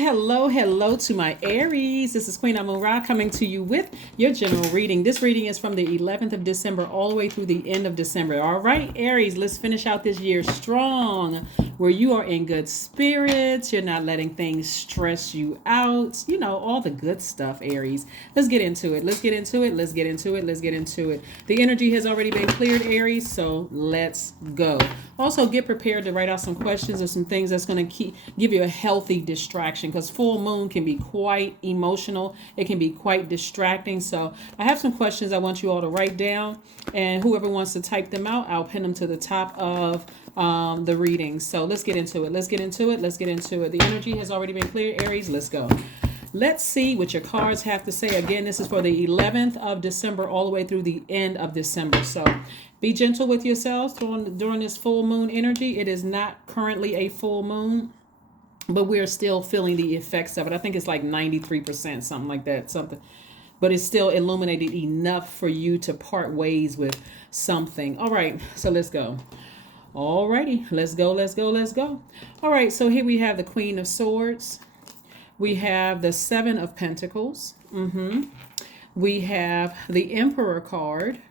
Hello to my Aries. This is Queen Amun Ra coming to you with your general reading. This reading is from the 11th of December all the way through the end of December. All right, Aries, let's finish out this year strong, where you are in good spirits. You're not letting things stress you out. You know, all the good stuff, Aries. Let's get into it. Let's get into it. Let's get into it. Let's get into it. The energy has already been cleared, Aries, so let's go. Also, get prepared to write out some questions or some things that's going to give you a healthy distraction, because full moon can be quite emotional. It can be quite distracting. So I have some questions I want you all to write down, and whoever wants to type them out, I'll pin them to the top of the reading. So let's get into it. Let's get into it. Let's get into it. The energy has already been cleared, Aries. Let's go. Let's see what your cards have to say. Again, this is for the 11th of December all the way through the end of December. So be gentle with yourselves during this full moon energy. It is not currently a full moon, but we're still feeling the effects of it. I think it's like 93%, something like that, something. But it's still illuminated enough for you to part ways with something. All right, so let's go. Alrighty, let's go, let's go, let's go. All right, so here we have the Queen of Swords. We have the Seven of Pentacles. We have the Emperor card.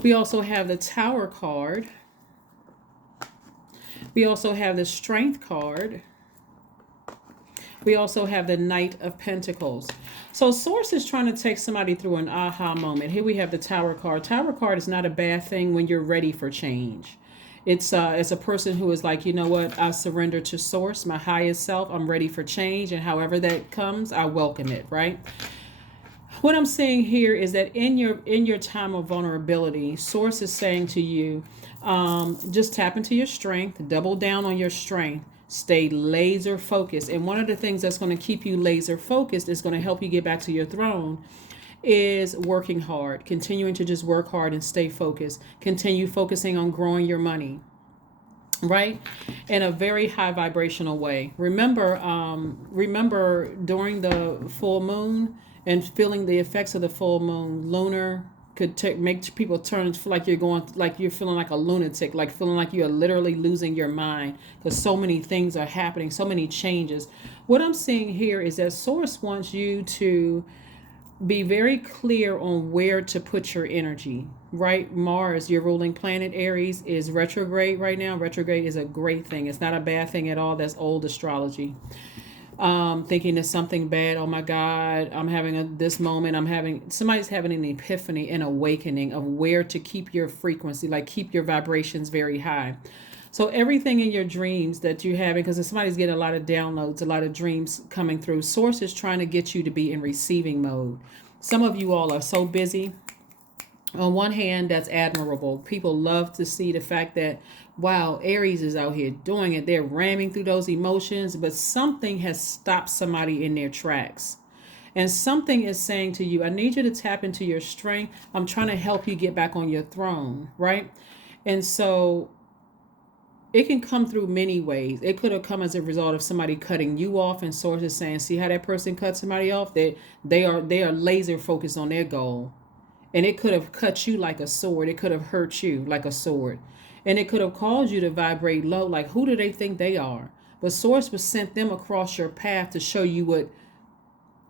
We also have the Tower card. We also have the Strength card. We also have the Knight of Pentacles. So Source is trying to take somebody through an aha moment. Here we have the Tower card. Tower card is not a bad thing when you're ready for change. It's a person who is like, you know what, I surrender to Source, my highest self. I'm ready for change, and however that comes, I welcome it, right? What I'm saying here is that in your time of vulnerability, Source is saying to you, just tap into your strength, double down on your strength, stay laser focused. And one of the things that's going to keep you laser focused is going to help you get back to your throne is working hard, continuing to just work hard and stay focused. Continue focusing on growing your money, right? In a very high vibrational way. Remember during the full moon and feeling the effects of the full moon, lunar could make people turn like you're feeling like a lunatic, like feeling like you're literally losing your mind because so many things are happening, so many changes. What I'm seeing here is that Source wants you to be very clear on where to put your energy, right? Mars, your ruling planet, Aries, is retrograde right now. Retrograde is a great thing. It's not a bad thing at all. That's old astrology. Thinking it's something bad. Oh my God, I'm having this moment. Somebody's having an epiphany, an awakening of where to keep your frequency, like keep your vibrations very high. So everything in your dreams that you're having, because somebody's getting a lot of downloads, a lot of dreams coming through, Source is trying to get you to be in receiving mode. Some of you all are so busy. On one hand, that's admirable. People love to see the fact that, wow, Aries is out here doing it. They're ramming through those emotions, but something has stopped somebody in their tracks. And something is saying to you, I need you to tap into your strength. I'm trying to help you get back on your throne, right? And so it can come through many ways. It could have come as a result of somebody cutting you off, and Source is saying, see how that person cut somebody off? They are laser focused on their goal. And it could have cut you like a sword. It could have hurt you like a sword. And it could have caused you to vibrate low, like who do they think they are? But Source was sent them across your path to show you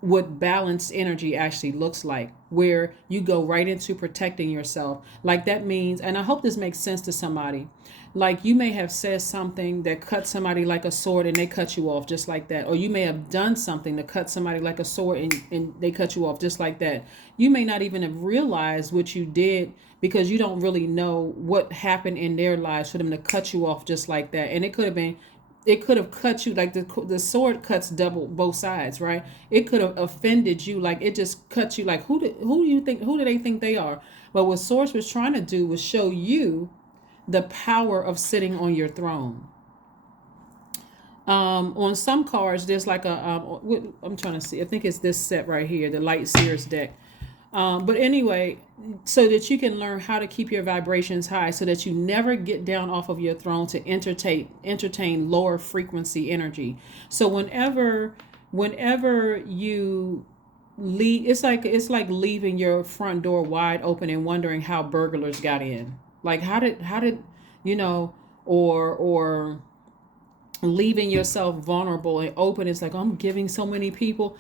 what balanced energy actually looks like, where you go right into protecting yourself. Like that means, and I hope this makes sense to somebody, like you may have said something that cut somebody like a sword and they cut you off just like that. Or you may have done something to cut somebody like a sword and they cut you off just like that. You may not even have realized what you did because you don't really know what happened in their lives for them to cut you off just like that. And it could have cut you like the sword cuts both sides, right? It could have offended you, like it just cut you like who do they think they are? But what Source was trying to do was show you the power of sitting on your throne. On some cards, there's like I'm trying to see. I think it's this set right here, the Light Seers deck. But anyway, so that you can learn how to keep your vibrations high so that you never get down off of your throne to entertain lower frequency energy. So whenever you leave, it's like leaving your front door wide open and wondering how burglars got in. Like how did or leaving yourself vulnerable and open. It's like, I'm giving so many people,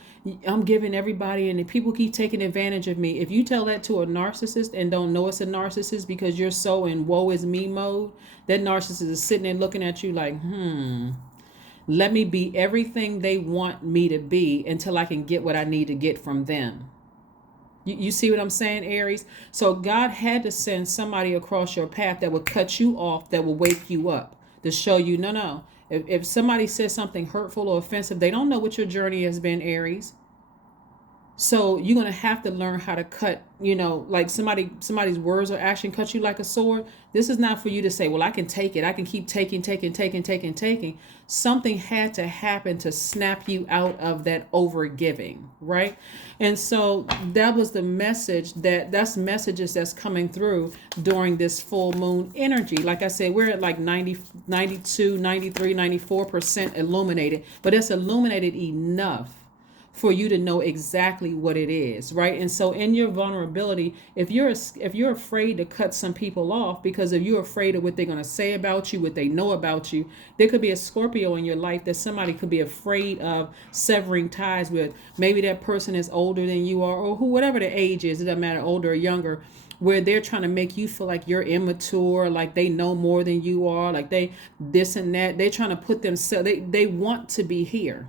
I'm giving everybody, and the people keep taking advantage of me. If you tell that to a narcissist and don't know it's a narcissist because you're so in woe is me mode, that narcissist is sitting there looking at you like, let me be everything they want me to be until I can get what I need to get from them. You see what I'm saying, Aries? So God had to send somebody across your path that would cut you off, that will wake you up, to show you, no. If somebody says something hurtful or offensive, they don't know what your journey has been, Aries. So you're gonna have to learn how to cut, like somebody's words or action cut you like a sword. This is not for you to say, well, I can take it. I can keep taking. Something had to happen to snap you out of that over giving, right? And so that was the message that's messages that's coming through during this full moon energy. Like I said, we're at like 90, 92, 93, 94% illuminated, but it's illuminated enough for you to know exactly what it is, right? And so in your vulnerability, if you're afraid to cut some people off because if you're afraid of what they're going to say about you, what they know about you, there could be a Scorpio in your life that somebody could be afraid of severing ties with. Maybe that person is older than you are, or whatever the age is, it doesn't matter, older or younger, where they're trying to make you feel like you're immature, like they know more than you are, like they this and that. They're trying to put themselves, they want to be here.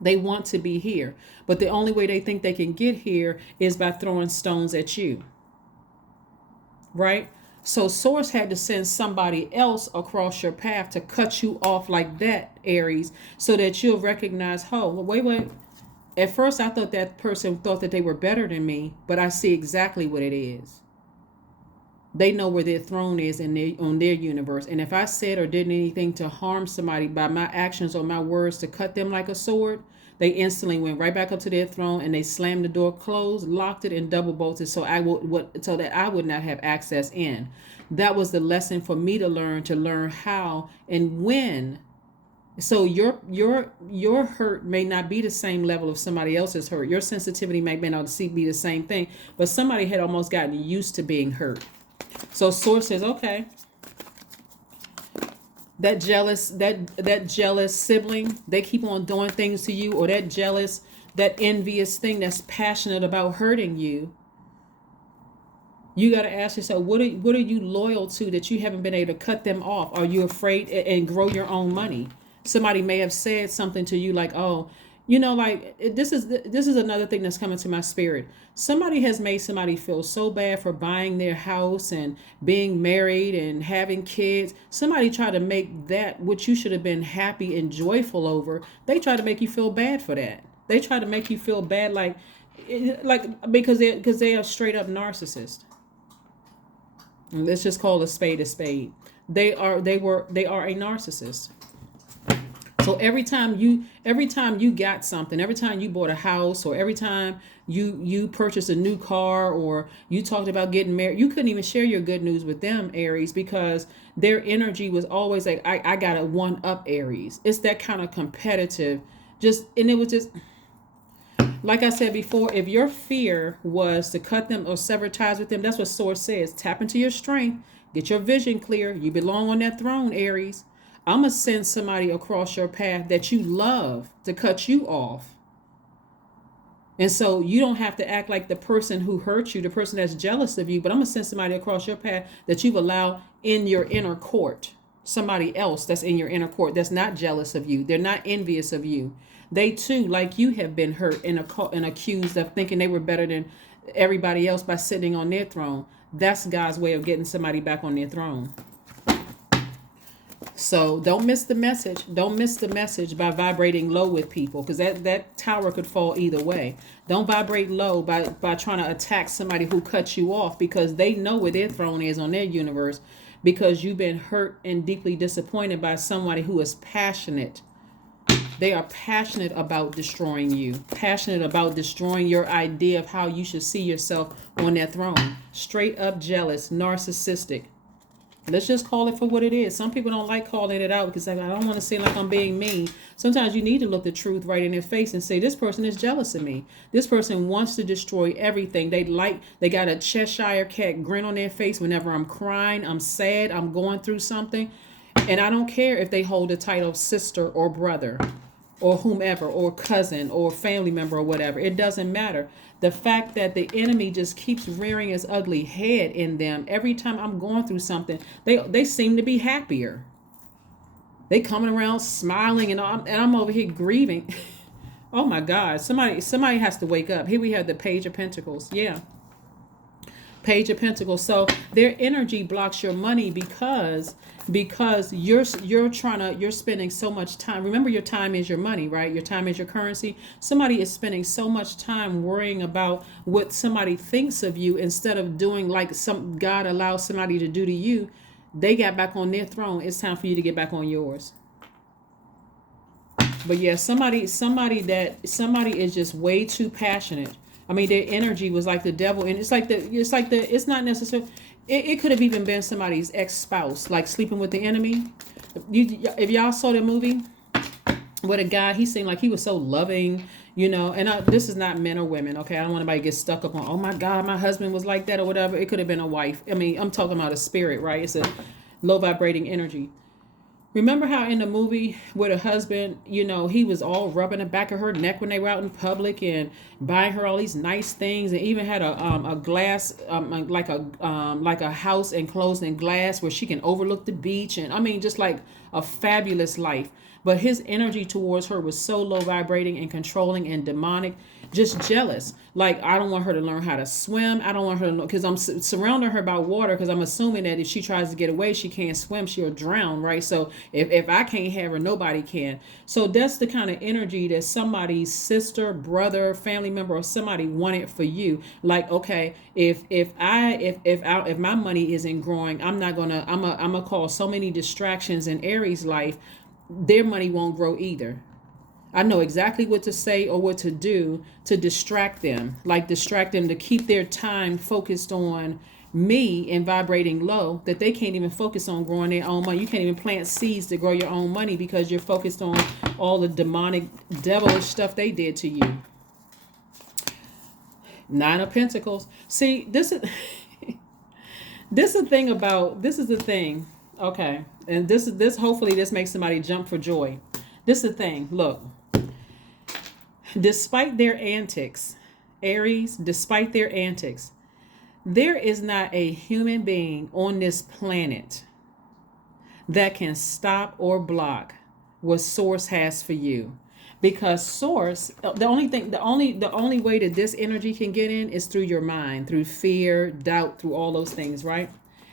They want to be here, but the only way they think they can get here is by throwing stones at you, right? So Source had to send somebody else across your path to cut you off like that, Aries, so that you'll recognize, oh, wait. At first, I thought that person thought that they were better than me, but I see exactly what it is. They know where their throne is on their universe. And if I said or did anything to harm somebody by my actions or my words to cut them like a sword, they instantly went right back up to their throne and they slammed the door closed, locked it, and double bolted so that I would not have access in. That was the lesson for me to learn how and when. So your hurt may not be the same level of somebody else's hurt. Your sensitivity may not be the same thing, but somebody had almost gotten used to being hurt. So Source says, okay, that jealous sibling, they keep on doing things to you, or that envious thing that's passionate about hurting you. You got to ask yourself, what are you loyal to that you haven't been able to cut them off? Are you afraid and grow your own money? Somebody may have said something to you like, oh, this is another thing that's coming to my spirit. Somebody has made somebody feel so bad for buying their house and being married and having kids. Somebody tried to make that what you should have been happy and joyful over. They tried to make you feel bad for that. They try to make you feel bad, because they are straight up narcissists. Let's just call a spade a spade. They are a narcissist. So every time you got something, every time you bought a house, or every time you purchased a new car, or you talked about getting married, you couldn't even share your good news with them, Aries, because their energy was always like, I got to one up Aries. It's that kind of competitive, and it was just, like I said before, if your fear was to cut them or sever ties with them, that's what Source says. Tap into your strength, get your vision clear. You belong on that throne, Aries. I'm going to send somebody across your path that you love to cut you off. And so you don't have to act like the person who hurt you, the person that's jealous of you, but I'm going to send somebody across your path that you've allowed in your inner court. Somebody else that's in your inner court that's not jealous of you. They're not envious of you. They too, like you, have been hurt and accused of thinking they were better than everybody else by sitting on their throne. That's God's way of getting somebody back on their throne. So don't miss the message. Don't miss the message by vibrating low with people, because that tower could fall either way. Don't vibrate low by trying to attack somebody who cuts you off, because they know where their throne is on their universe, because you've been hurt and deeply disappointed by somebody who is passionate. They are passionate about destroying you, passionate about destroying your idea of how you should see yourself on that throne. Straight up jealous, narcissistic. Let's just call it for what it is. Some people don't like calling it out because I don't want to seem like I'm being mean. Sometimes you need to look the truth right in their face and say, this person is jealous of me. This person wants to destroy everything. They got a Cheshire cat grin on their face whenever I'm crying, I'm sad, I'm going through something. And I don't care if they hold the title of sister or brother or whomever or cousin or family member or whatever. It doesn't matter. The fact that the enemy just keeps rearing his ugly head in them every time I'm going through something, they seem to be happier. They coming around smiling and I'm over here grieving. Oh my God! Somebody has to wake up. Here we have the Page of Pentacles. Yeah, Page of Pentacles. So their energy blocks your money because you're spending so much time. Remember, your time is your money, right? Your time is your currency. Somebody is spending so much time worrying about what somebody thinks of you instead of doing like some God allows somebody to do to you. They got back on their throne. It's time for you to get back on yours. But yeah, somebody is just way too passionate. I mean, their energy was like the devil, and it's not necessarily. It could have even been somebody's ex-spouse, like sleeping with the enemy. If y'all saw the movie with a guy, he seemed like he was so loving, And this is not men or women, okay? I don't want anybody to get stuck up on, oh my God, my husband was like that or whatever. It could have been a wife. I mean, I'm talking about a spirit, right? It's a low vibrating energy. Remember how in the movie with a husband, he was all rubbing the back of her neck when they were out in public and buying her all these nice things, and even had a glass, like a house enclosed in glass where she can overlook the beach, and I mean just like a fabulous life. But his energy towards her was so low vibrating and controlling and demonic, just jealous. Like, I don't want her to learn how to swim. I don't want her to know, because I'm surrounding her by water, because I'm assuming that if she tries to get away, she can't swim, she'll drown, right? So if I can't have her, nobody can. So that's the kind of energy that somebody's sister, brother, family member, or somebody wanted for you. Like, okay, if my money isn't growing, I'm gonna cause so many distractions in Aries' life. Their money won't grow either. I know exactly what to say or what to do to distract them, to keep their time focused on me and vibrating low, that they can't even focus on growing their own money. You can't even plant seeds to grow your own money because you're focused on all the demonic, devilish stuff they did to you. Nine of Pentacles. See, this is the thing. Okay. And this hopefully this makes somebody jump for joy. This is the thing. Look. Despite their antics, Aries, despite their antics, there is not a human being on this planet that can stop or block what Source has for you. Because Source, the only way that this energy can get in is through your mind, through fear, doubt, through all those things, right?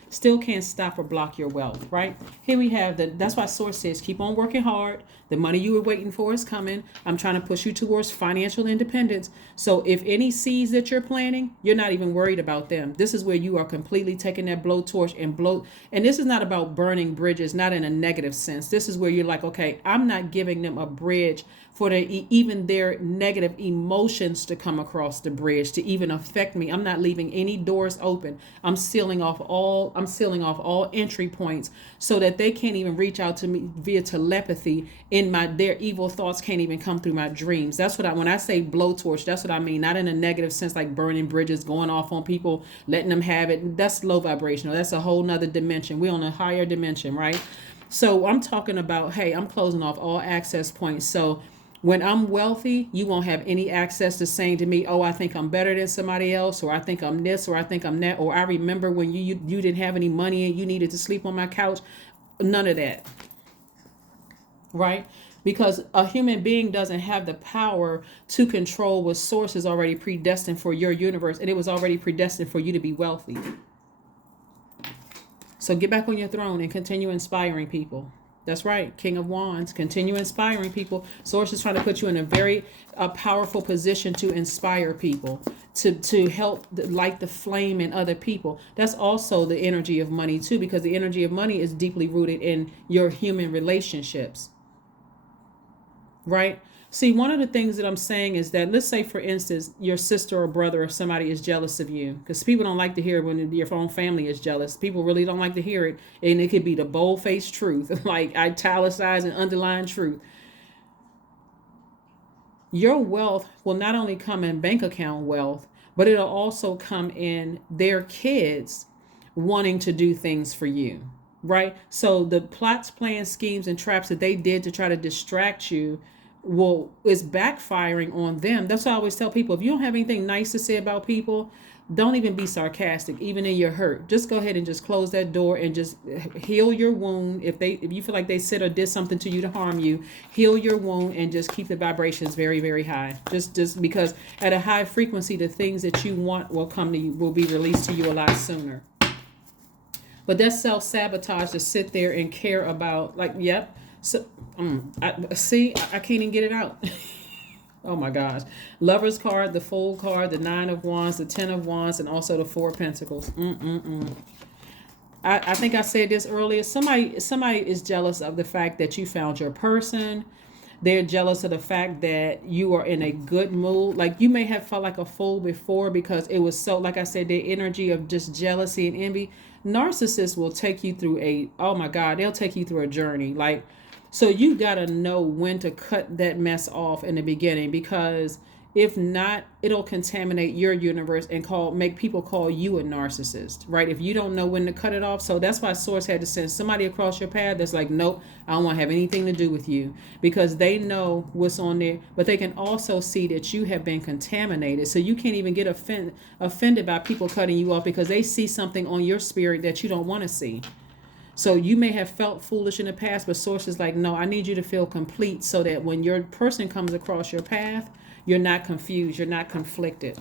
Still can't stop or block your wealth, right? Here we have that's why Source says, keep on working hard. The money you were waiting for is coming. I'm trying to push you towards financial independence. So if any seeds that you're planting, you're not even worried about them. This is where you are completely taking that blowtorch and blow. And this is not about burning bridges, not in a negative sense. This is where you're like, okay, I'm not giving them a bridge for even their negative emotions to come across the bridge to even affect me. I'm not leaving any doors open. I'm sealing off all entry points so that they can't even reach out to me via telepathy. Their evil thoughts can't even come through my dreams. That's what when I say blowtorch, that's what I mean. Not in a negative sense, like burning bridges, going off on people, letting them have it. That's low vibrational. That's a whole nother dimension. We're on a higher dimension, right? So I'm talking about, hey, I'm closing off all access points. So when I'm wealthy, you won't have any access to saying to me, oh, I think I'm better than somebody else, or I think I'm this, or I think I'm that, or I remember when you didn't have any money and you needed to sleep on my couch. None of that. Right? Because a human being doesn't have the power to control what Source is already predestined for your universe, and it was already predestined for you to be wealthy. So get back on your throne and continue inspiring people. That's right, King of Wands. Continue inspiring people. Source is trying to put you in a very powerful position to inspire people, to help light the flame in other people. That's also the energy of money too, because the energy of money is deeply rooted in your human relationships. Right? See, one of the things that I'm saying is that, let's say, for instance, your sister or brother or somebody is jealous of you, because people don't like to hear it when your own family is jealous. People really don't like to hear it. And it could be the bold-faced truth, like italicized and underlined truth. Your wealth will not only come in bank account wealth, but it'll also come in their kids wanting to do things for you. right? So the plots, plans, schemes, and traps that they did to try to distract you is backfiring on them. That's why I always tell people, if you don't have anything nice to say about people, don't even be sarcastic, even in your hurt. Just go ahead and just close that door and just heal your wound. If you feel like they said or did something to you to harm you, heal your wound and just keep the vibrations very, very high. Just because at a high frequency, the things that you want will come to you, will be released to you a lot sooner. But that's self-sabotage to sit there and care about, like, yep. So I can't even get it out. Oh my gosh. Lover's card, the Fool card, the 9 of Wands, the 10 of Wands, and also the 4 of Pentacles. I think I said this earlier. Somebody is jealous of the fact that you found your person. They're jealous of the fact that you are in a good mood. Like, you may have felt like a fool before because it was so, like I said, the energy of just jealousy and envy. Narcissists will take you through they'll take you through a journey. Like, so you got to know when to cut that mess off in the beginning, because if not, it'll contaminate your universe and make people call you a narcissist, right? If you don't know when to cut it off. So that's why Source had to send somebody across your path that's like, nope, I don't want to have anything to do with you, because they know what's on there, but they can also see that you have been contaminated. So you can't even get offended by people cutting you off, because they see something on your spirit that you don't want to see. So you may have felt foolish in the past, but Source is like, no, I need you to feel complete, so that when your person comes across your path, you're not confused, you're not conflicted.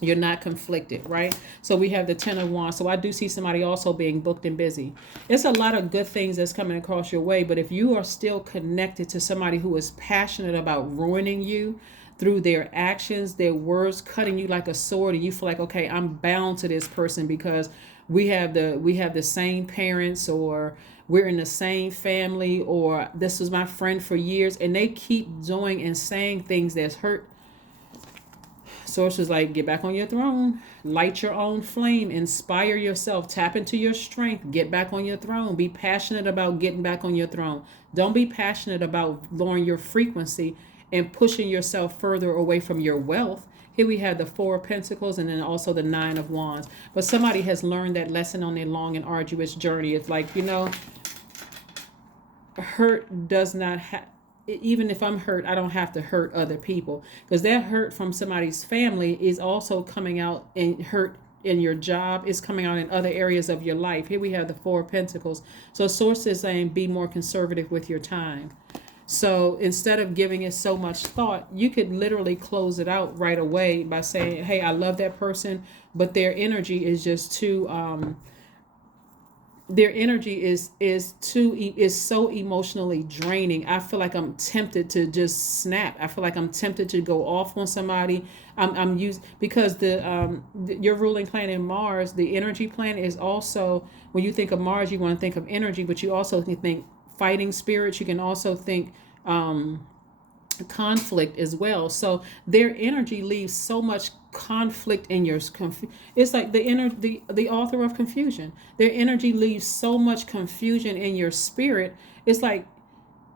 You're not conflicted, right? So we have the 10 of Wands. So I do see somebody also being booked and busy. It's a lot of good things that's coming across your way, but if you are still connected to somebody who is passionate about ruining you through their actions, their words, cutting you like a sword, and you feel like, okay, I'm bound to this person because we have the same parents, or we're in the same family, or this was my friend for years, and they keep doing and saying things that's hurt. Source is like, get back on your throne, light your own flame, inspire yourself, tap into your strength, get back on your throne, be passionate about getting back on your throne. Don't be passionate about lowering your frequency and pushing yourself further away from your wealth. Here we have the 4 of Pentacles and then also the 9 of Wands. But somebody has learned that lesson on their long and arduous journey. It's like, hurt does not have, even if I'm hurt, I don't have to hurt other people, because that hurt from somebody's family is also coming out, and hurt in your job is coming out in other areas of your life. Here we have the 4 of Pentacles. So Source is saying, be more conservative with your time. So instead of giving it so much thought, you could literally close it out right away by saying, hey, I love that person, but their energy is just too their energy is so emotionally draining. I feel like I'm tempted to just snap. I feel like I'm tempted to go off on somebody. I'm used, because your ruling planet in Mars, the energy planet, is also, when you think of Mars, you want to think of energy, but you also can think fighting spirits. You can also think conflict as well. So their energy leaves so much conflict in your it's like the author of confusion. Their energy leaves so much confusion in your spirit. It's like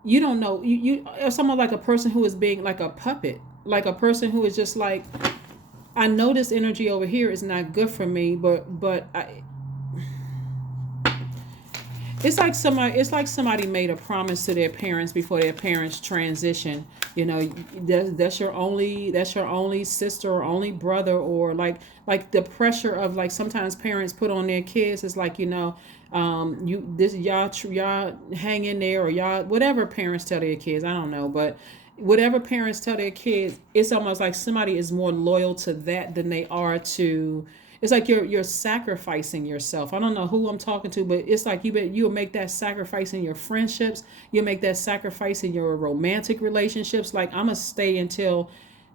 you don't know, you someone like a person who is being like a puppet, like a person who is just like, I know this energy over here is not good for me, but it's like somebody made a promise to their parents before their parents transition. That's your only sister or only brother, or like the pressure of, like, sometimes parents put on their kids is like, y'all hang in there, or y'all, whatever parents tell their kids, I don't know, but whatever parents tell their kids, it's almost like somebody is more loyal to that than they are to. It's like you're sacrificing yourself. I don't know who I'm talking to, but it's like you'll make that sacrifice in your friendships. You'll make that sacrifice in your romantic relationships. Like, I'm gonna stay until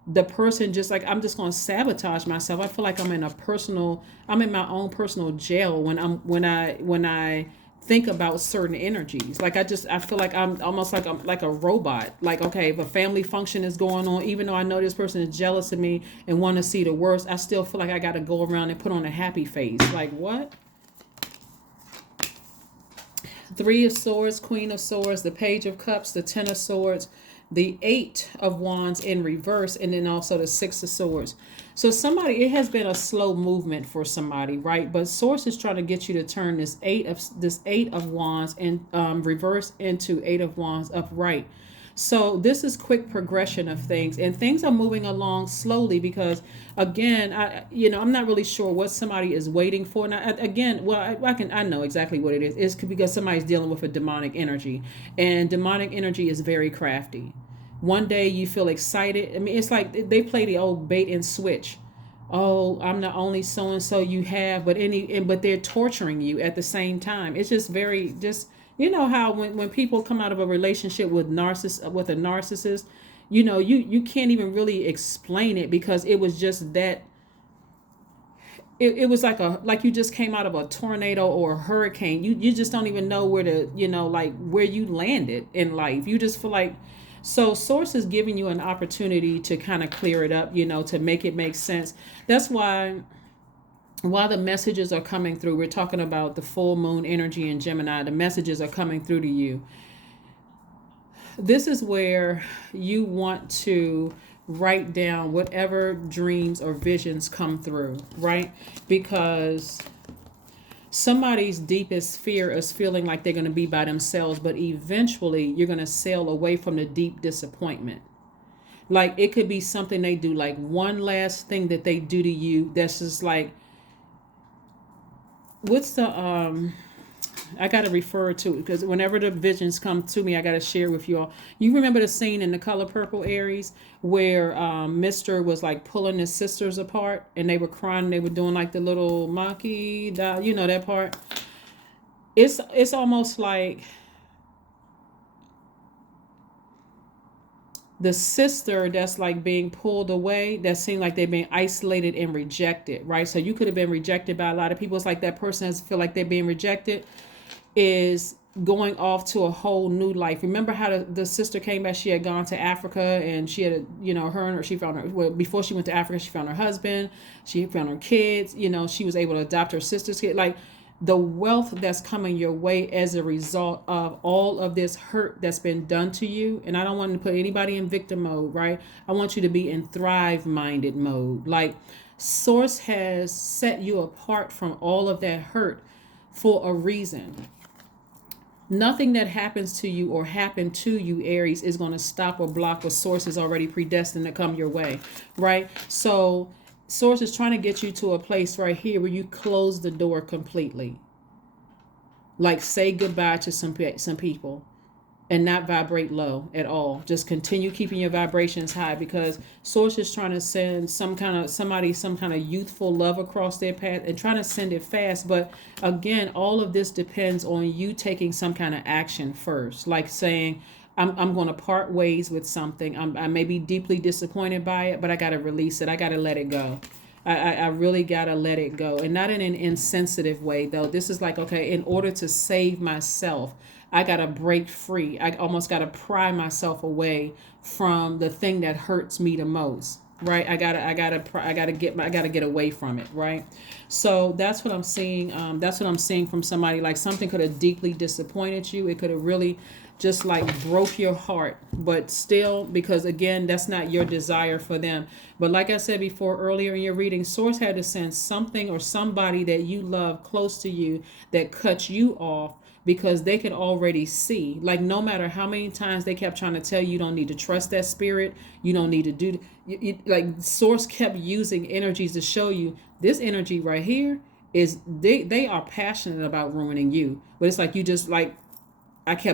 the person just, like, I'm just gonna sabotage myself. I feel like I'm in my own personal jail when I think about certain energies. Like, I feel like I'm almost like a robot. Like, okay, if a family function is going on, even though I know this person is jealous of me and want to see the worst, I still feel like I got to go around and put on a happy face. Like, what? 3 of Swords, Queen of Swords, the Page of Cups, the 10 of Swords, the Eight of Wands in reverse, and then also the Six of Swords. So somebody, it has been a slow movement for somebody, right? But Source is trying to get you to turn this Eight of Wands and reverse into Eight of Wands upright. So this is quick progression of things, and things are moving along slowly because, again, I'm not really sure what somebody is waiting for. And I know exactly what it is. It's because somebody's dealing with a demonic energy, and demonic energy is very crafty. One day you feel excited. I mean, it's like they play the old bait and switch. Oh, I'm the only so and so you have, but they're torturing you at the same time. It's just very just how when people come out of a relationship with a narcissist, you can't even really explain it because it was just that it was like you just came out of a tornado or a hurricane. You just don't even know where to like where you landed in life. You just feel like, so Source is giving you an opportunity to kind of clear it up, to make it make sense. That's why while the messages are coming through, we're talking about the full moon energy in Gemini. The messages are coming through to you. This is where you want to write down whatever dreams or visions come through, right? Because somebody's deepest fear is feeling like they're going to be by themselves, but eventually you're going to sail away from the deep disappointment. Like it could be something they do, like one last thing that they do to you that's just like, what's the I gotta refer to it because whenever the visions come to me, I gotta share with you all. You remember the scene in The Color Purple, Aries, where Mr. was like pulling his sisters apart and they were crying, they were doing like the little monkey, that part. It's almost like the sister that's like being pulled away, that seemed like they're being isolated and rejected, right? So you could have been rejected by a lot of people. It's like that person has feel like they're being rejected is going off to a whole new life. Remember how the sister came back? She had gone to Africa and she had she found her, well, before she went to Africa, she found her husband, she found her kids, she was able to adopt her sister's kid. Like the wealth that's coming your way as a result of all of this hurt that's been done to you. And I don't want to put anybody in victim mode, right? I want you to be in thrive minded mode. Like Source has set you apart from all of that hurt for a reason. Nothing that happens to you or happened to you, Aries, is going to stop or block what Source is already predestined to come your way, right? So Source is trying to get you to a place right here where you close the door completely. Like say goodbye to some people and not vibrate low at all. Just continue keeping your vibrations high because Source is trying to send some kind of youthful love across their path and trying to send it fast. But again, all of this depends on you taking some kind of action first. Like saying, I'm going to part ways with something. I may be deeply disappointed by it, but I got to release it. I got to let it go. I really got to let it go. And not in an insensitive way, though. This is like, okay, in order to save myself, I got to break free. I almost got to pry myself away from the thing that hurts me the most. Right. I gotta get away from it. Right. So that's what I'm seeing. That's what I'm seeing from somebody. Like something could have deeply disappointed you. It could have really just like broke your heart, but still, because again, that's not your desire for them. But like I said before earlier in your reading, Source had to send something or somebody that you love close to you that cuts you off because they could already see, like no matter how many times they kept trying to tell you, you don't need to trust that spirit, you don't need to do like Source kept using energies to show you this energy right here is they are passionate about ruining you. But it's like you just like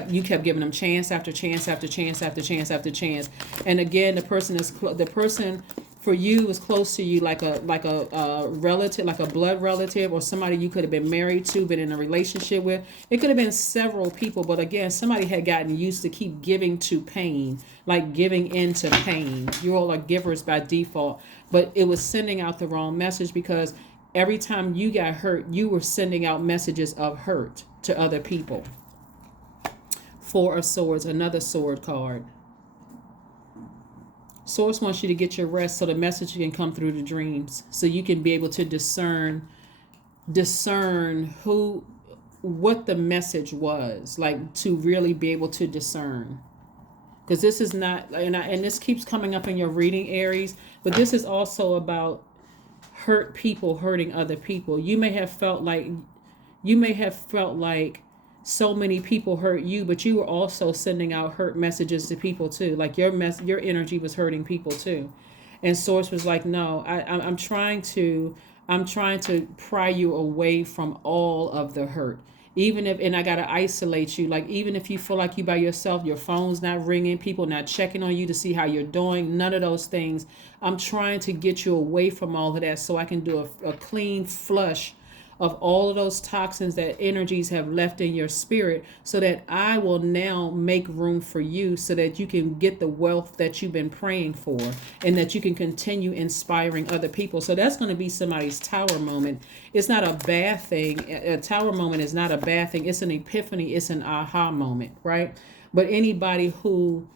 you kept giving them chance after chance after chance after chance after chance. And again, the person for you is close to you, like a relative, like a blood relative, or somebody you could have been married to, been in a relationship with. It could have been several people, but again, somebody had gotten used to keep giving to pain, like giving into pain. You all are givers by default, but it was sending out the wrong message because every time you got hurt, you were sending out messages of hurt to other people. Four of Swords, another sword card. Source wants you to get your rest so the message can come through the dreams, so you can be able to discern what the message was, like to really be able to discern. Because this is not, and this keeps coming up in your reading, Aries, but this is also about hurt people hurting other people. You may have felt like so many people hurt you, but you were also sending out hurt messages to people too. Like your energy was hurting people too. And Source was like, no, I'm trying to pry you away from all of the hurt. Even if, and I gotta isolate you. Like, even if you feel like you by yourself, your phone's not ringing, people not checking on you to see how you're doing, none of those things. I'm trying to get you away from all of that so I can do a clean flush of all of those toxins that energies have left in your spirit, so that I will now make room for you so that you can get the wealth that you've been praying for, and that you can continue inspiring other people. So that's going to be somebody's tower moment. It's not a bad thing. A tower moment is not a bad thing. It's an epiphany. It's an aha moment, right? But anybody who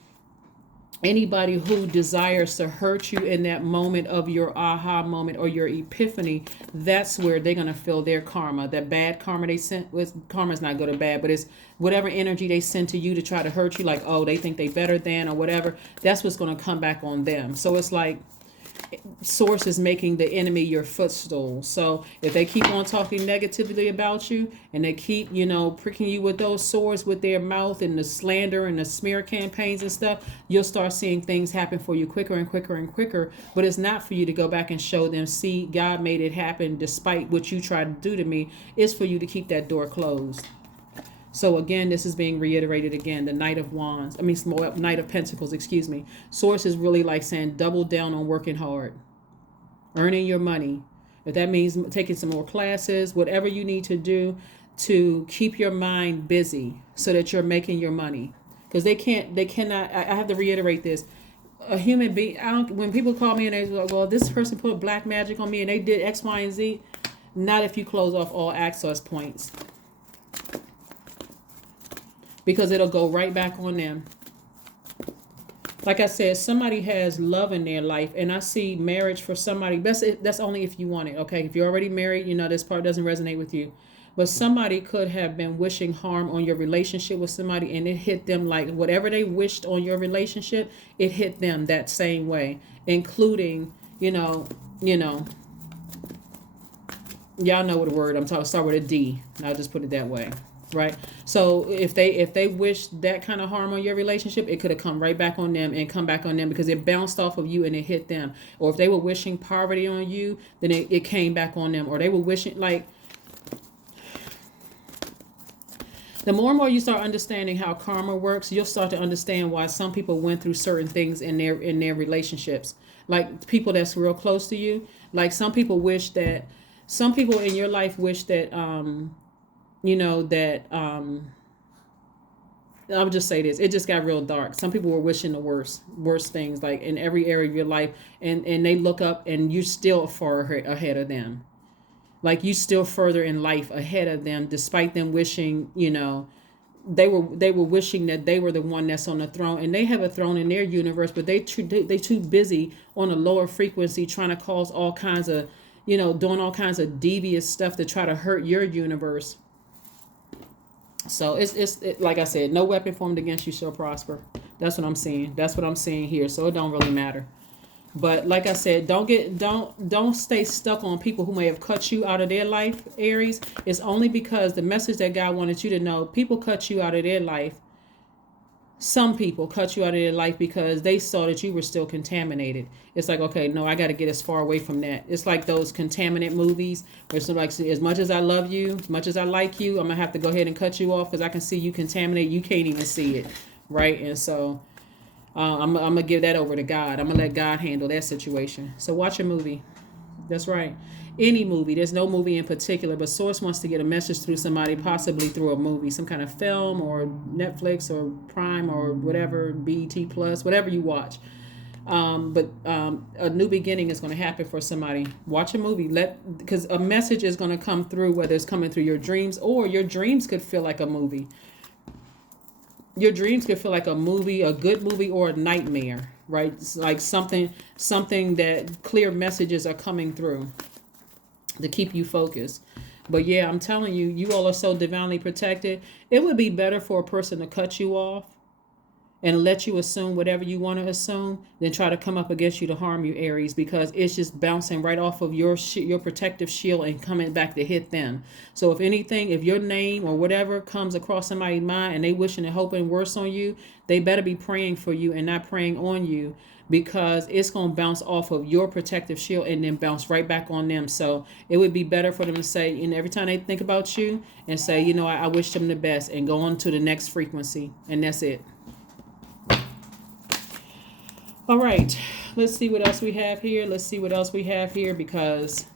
desires to hurt you in that moment of your aha moment or your epiphany, that's where they're going to feel their karma. That bad karma they sent, karma's not good or bad, but it's whatever energy they send to you to try to hurt you, like, oh, they think they better than or whatever, that's what's going to come back on them. So it's like Source is making the enemy your footstool. So if they keep on talking negatively about you, and they keep, pricking you with those swords with their mouth, and the slander and the smear campaigns and stuff, you'll start seeing things happen for you quicker and quicker and quicker. But it's not for you to go back and show them, see, God made it happen despite what you tried to do to me. It's for you to keep that door closed. So again, this is being reiterated again. The Knight of Knight of Pentacles, excuse me. Source is really like saying, double down on working hard, earning your money. If that means taking some more classes, whatever you need to do to keep your mind busy so that you're making your money. Because they cannot, I have to reiterate this. A human being, when people call me and they go, well, this person put black magic on me and they did X, Y, and Z. Not if you close off all access points. Because it'll go right back on them. Like I said, somebody has love in their life, and I see marriage for somebody. That's only if you want it, okay? If you're already married, this part doesn't resonate with you. But somebody could have been wishing harm on your relationship with somebody, and it hit them like whatever they wished on your relationship, it hit them that same way, including, y'all know what word I'm talking. Start with a D. I'll just put it that way. Right. So if they wish that kind of harm on your relationship, it could have come right back on them and come back on them because it bounced off of you and it hit them. Or if they were wishing poverty on you, then it came back on them. Or they were wishing, like, the more and more you start understanding how karma works, you'll start to understand why some people went through certain things in their relationships. Like people that's real close to you. Like some people in your life wish that I'll just say this. It just got real dark. Some people were wishing the worst things, like in every area of your life, and they look up and you're still far ahead of them. Like you still further in life ahead of them, despite them wishing, they were wishing that they were the one that's on the throne, and they have a throne in their universe, but they too busy on a lower frequency trying to cause all kinds of, doing all kinds of devious stuff to try to hurt your universe. So it's like I said, no weapon formed against you shall prosper. That's what I'm seeing. That's what I'm seeing here. So it don't really matter. But like I said, don't stay stuck on people who may have cut you out of their life, Aries. It's only because the message that God wanted you to know, people cut you out of their life. Some people cut you out of their life because they saw that you were still contaminated. It's like, okay, no, I got to get as far away from that. It's like those contaminant movies where it's like, as much as I love you, as much as I like you, I'm going to have to go ahead and cut you off because I can see you contaminate. You can't even see it, right? And so I'm going to give that over to God. I'm going to let God handle that situation. So watch a movie. That's right. Any movie. There's no movie in particular, but Source wants to get a message through somebody, possibly through a movie, some kind of film or Netflix or Prime or whatever, BET Plus, whatever you watch. But a new beginning is going to happen for somebody. Watch a movie. Because a message is going to come through, whether it's coming through your dreams, or your dreams could feel like a movie. Your dreams could feel like a movie, a good movie, or a nightmare, right? It's like something that clear messages are coming through to keep you focused. But yeah, I'm telling you, you all are so divinely protected. It would be better for a person to cut you off and let you assume whatever you want to assume, then try to come up against you to harm you, Aries, because it's just bouncing right off of your protective shield and coming back to hit them. So if anything, if your name or whatever comes across somebody's mind and they wishing and hoping worse on you, they better be praying for you and not praying on you, because it's going to bounce off of your protective shield and then bounce right back on them. So it would be better for them to say, and every time they think about you, and say, you know, I wish them the best, and go on to the next frequency. And that's it. All right. Let's see what else we have here. Because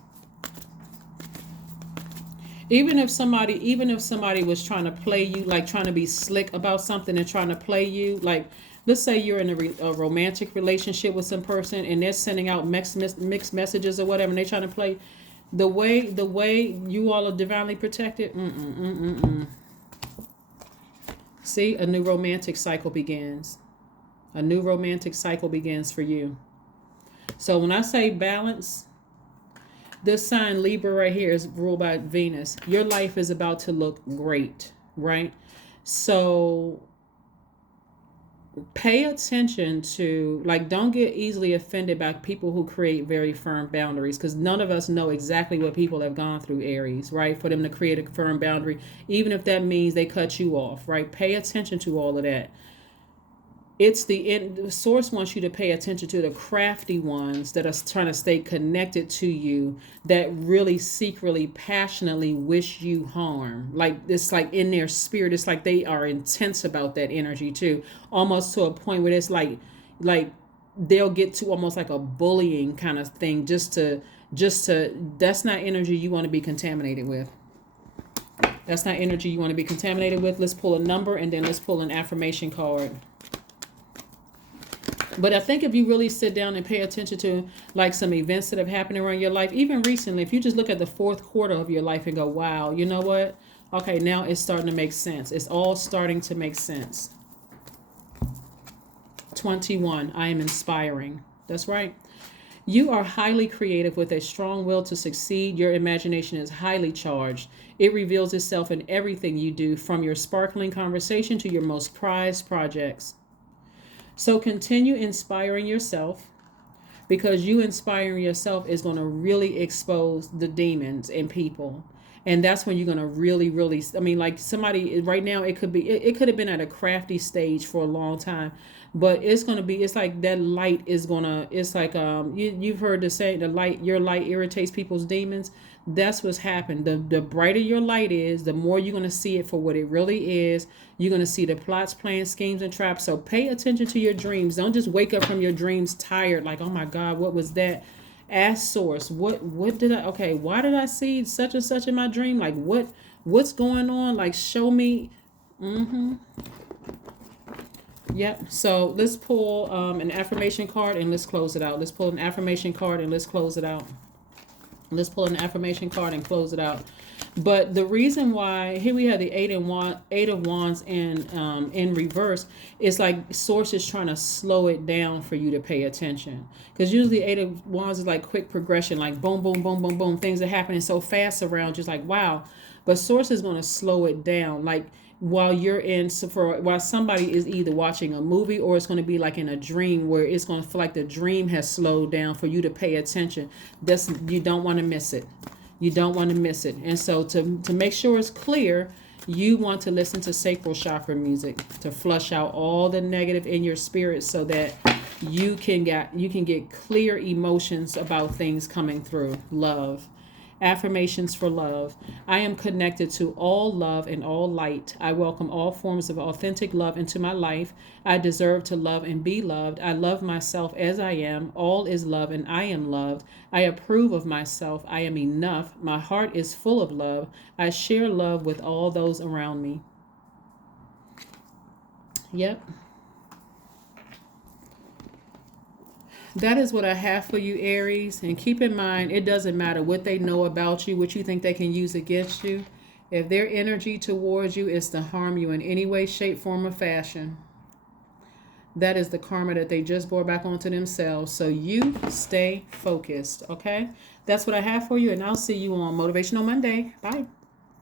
even if somebody was trying to play you, like trying to be slick about something and trying to play you, like, let's say you're in a romantic relationship with some person and they're sending out mixed messages or whatever, and they're trying to play the way you all are divinely protected. See, a new romantic cycle begins. A new romantic cycle begins for you. So when I say balance, this sign Libra right here is ruled by Venus. Your life is about to look great, right? So pay attention to, like, don't get easily offended by people who create very firm boundaries, because none of us know exactly what people have gone through, Aries, right? For them to create a firm boundary, even if that means they cut you off, right? Pay attention to all of that. It's the source wants you to pay attention to the crafty ones that are trying to stay connected to you, that really secretly, passionately wish you harm. Like, it's like in their spirit, it's like they are intense about that energy too, almost to a point where it's like they'll get to almost like a bullying kind of thing, just to that's not energy you want to be contaminated with. That's not energy you want to be contaminated with. Let's pull a number, and then let's pull an affirmation card. But I think if you really sit down and pay attention to, like, some events that have happened around your life, even recently, if you just look at the fourth quarter of your life and go, wow, you know what? Okay, now it's starting to make sense. It's all starting to make sense. 21, I am inspiring. That's right. You are highly creative with a strong will to succeed. Your imagination is highly charged. It reveals itself in everything you do, from your sparkling conversation to your most prized projects. So continue inspiring yourself, because you inspiring yourself is going to really expose the demons in people. And that's when you're going to really, really, I mean, like, somebody right now, it could have been at a crafty stage for a long time, but it's going to be, it's like that light is going to, it's like, you've heard the saying, your light irritates people's demons. That's what's happened. The brighter your light is, the more you're going to see it for what it really is. You're going to see the plots, plans, schemes, and traps. So pay attention to your dreams. Don't just wake up from your dreams tired, like, oh my God, what was that? Ask source, what did why did I see such and such in my dream? Like, what's going on? Like, show me. Yep. So let's pull an affirmation card and let's close it out. Let's pull an affirmation card and let's close it out. Let's pull an affirmation card and close it out. But the reason why here we have the Eight of Wands in reverse, is like source is trying to slow it down for you to pay attention. Because usually Eight of Wands is like quick progression, like boom, boom, boom, boom, boom. Things are happening so fast around, just like, wow. But source is going to slow it down. Like, while while somebody is either watching a movie, or it's going to be like in a dream, where it's going to feel like the dream has slowed down for you to pay attention. You don't want to miss it. You don't want to miss it. And so to make sure it's clear, you want to listen to sacral chakra music to flush out all the negative in your spirit, so that you can get clear emotions about things coming through. Love. Affirmations for love. I am connected to all love and all light. I welcome all forms of authentic love into my life. I deserve to love and be loved. I love myself as I am. All is love and I am loved. I approve of myself. I am enough. My heart is full of love. I share love with all those around me. Yep. That is what I have for you, Aries. And keep in mind, it doesn't matter what they know about you, what you think they can use against you. If their energy towards you is to harm you in any way, shape, form, or fashion, that is the karma that they just brought back onto themselves. So you stay focused, okay? That's what I have for you, and I'll see you on Motivational Monday. Bye.